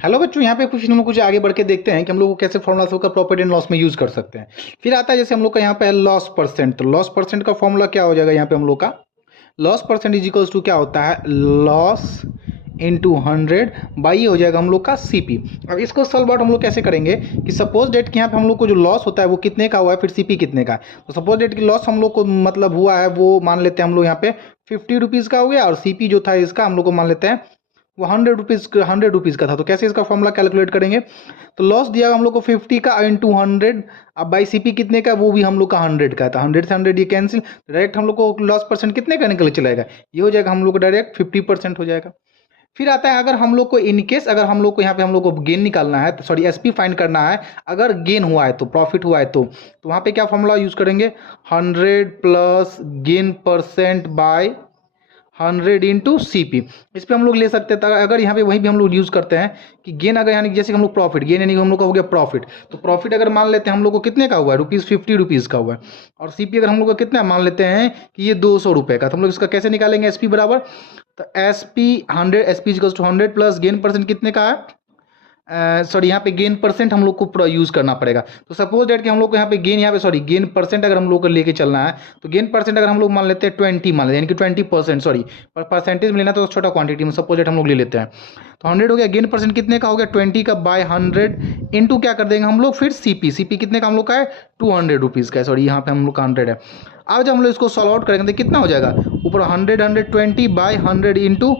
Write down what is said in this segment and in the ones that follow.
Hello बच्चों, यहाँ पे कुछ आगे बढ़ के देखते हैं कि हम लोग को कैसे फॉर्मूला का प्रॉफिट एंड लॉस में यूज कर सकते हैं। फिर आता है जैसे हम लोग का यहाँ पे है लॉस परसेंट। तो लॉस परसेंट का फॉर्मूला क्या हो जाएगा यहाँ पे हम लोग का loss percent is equals to क्या होता है लॉस इंटू 100 बाई हो जाएगा हम लोग का सीपी। अब इसको सॉल्व आउट हम लोग कैसे करेंगे कि सपोज डेट कि यहाँ पे हम लोग को जो लॉस होता है वो कितने का हुआ है, फिर सीपी कितने का है। तो सपोज डेट की लॉस हम लोग को मतलब हुआ है वो मान लेते हैं हम लोग यहाँ पे 50 रुपीज़ का हो गया, और सीपी जो था इसका हम लोग को मान लेते हैं वो 100 रुपीज़ का था। तो कैसे इसका फॉर्मूला कैलकुलेट करेंगे, तो लॉस दिया हम लोग को 50 का इंटू 100, अब बाई सीपी कितने का, वो भी हम लोग का 100 का था। 100 से 100 ये कैंसिल, डायरेक्ट हम लोग को लॉस परसेंट कितने का निकल चलेगा, ये हो जाएगा हम लोग को डायरेक्ट 50% हो जाएगा। फिर आता है अगर हम लोग को इनकेस अगर हम लोग को यहाँ पे हम लोग को गेन निकालना है, तो सॉरी एसपी फाइंड करना है, अगर गेन हुआ है तो प्रॉफिट हुआ है तो वहाँ पे क्या फॉर्मूला यूज करेंगे 100 plus gain percent by 100 into C P. इस पर हम लोग ले सकते हैं। अगर यहाँ पे वहीं भी हम लोग यूज़ करते हैं कि गेन अगर यानी जैसे हम लोग प्रॉफिट गेन यानी हम लोग का हो गया प्रॉफिट, तो प्रॉफिट अगर मान लेते हैं हम लोग को कितने का हुआ है ₹50 का हुआ है, और सी पी अगर हम लोग का कितना मान लेते हैं कि ये 200 रुपये का, तो हम लोग इसका कैसे निकालेंगे एस पी बराबर, तो S P 100 S P equals to 100 plus gain percent कितने का है, सॉरी यहाँ पे गेन परसेंट हम लोग को यूज़ करना पड़ेगा। तो सपोज डेट कि हम लोग को यहाँ पे गेन यहाँ पे सॉरी गेन परसेंट अगर हम लोग को लेके चलना है, तो गेन परसेंट अगर हम लोग मान लेते हैं 20 मान लेते हैं, यानी कि 20% सॉरी पर परसेंटेज में लेना तो छोटा क्वांटिटी में सपोज डेट हम लोग ले लेते हैं। तो 100 हो गया, गेन परसेंट कितने का हो गया 20 का बाय 100 इंटू क्या कर देंगे हम लोग फिर सीपी। सीपी कितने का हम लोग का है 200 रुपीज़ का है, सॉरी यहाँ पे हम लोग का 100 है। अब जब हम लोग इसको सॉल्व आउट करेंगे तो कितना हो जाएगा, ऊपर 100 120 बाय 100 इंटू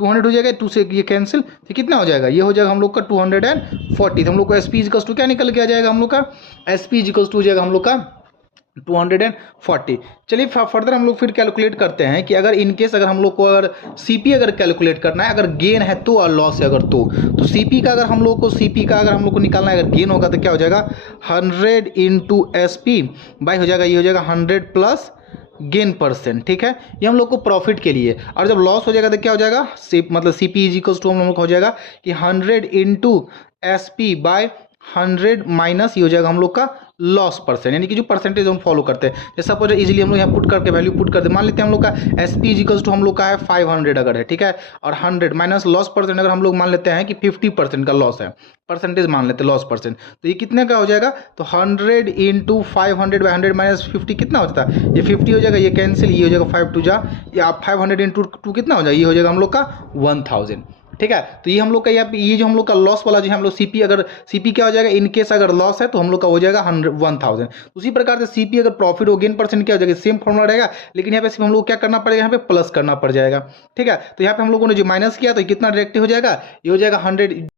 200 हो जाएगा, 2 से ये कैंसिल, तो कितना हो जाएगा, ये हो जाएगा हम लोग का 240। तो हम लोग को एस पी इजिकल्स टू क्या निकल के आ जाएगा हम लोग का एस पी इजिकल्स टू हो जाएगा हम लोग का 240। चलिए फर्दर हम लोग फिर कैलकुलेट करते हैं कि अगर इनकेस अगर हम लोग को अगर सीपी अगर कैलकुलेट करना है, अगर गेन है तो और लॉस है अगर तो सीपी का अगर हम लोग को सीपी का अगर हम लोग को निकालना है, अगर गेन होगा तो क्या हो जाएगा 100 इंटू एस पी बाई हो जाएगा ये हो जाएगा 100 प्लस गेन परसेंट। ठीक है, ये हम लोग को प्रॉफिट के लिए। और जब लॉस हो जाएगा तो क्या हो जाएगा मतलब C P is equals to हम लोग का हो जाएगा कि 100 into S P by 100 minus ये हो जाएगा हम लोग का लॉस परसेंट, यानी कि जो परसेंटेज हम फॉलो करते हैं। जैसे सपोज इजीली हम लोग यहाँ पुट करके वैल्यू पुट कर दे, मान लेते हैं हम लोग का एस पी इजिकल्स टू हम लोग का है 500 अगर है, ठीक है, और 100 माइनस लॉस परसेंट अगर हम लोग मान लेते हैं कि 50% का लॉस है, परसेंटेज मान लेते हैं लॉस परसेंट, तो ये कितने का हो जाएगा, तो 100 इंटू 500 बाई 100 माइनस 50 कितना हो जाता है, ये 50 हो जाएगा, ये कैंसिल, ये हो जाएगा 5 टू जा, या 500 इंटू 2 कितना हो जाएगा, ये हो जाएगा हम लोग का 1000। ठीक है, तो ये हम लोग का ये जो हम लोग का लॉस वाला जो है हम लोग सीपी, अगर सीपी क्या हो जाएगा इनकेस अगर लॉस है तो हम लोग का हो जाएगा 1000। उसी प्रकार से सीपी अगर प्रॉफिट हो गेन परसेंट क्या हो जाएगा सेम फॉर्मूला रहेगा, लेकिन यहाँ पे सिर्फ हम लोग क्या करना पड़ेगा, यहाँ पे प्लस करना पड़ जाएगा। ठीक है, तो यहाँ पे हम लोगों ने जो माइनस किया तो कितना डायरेक्ट हो जाएगा, ये हो जाएगा 100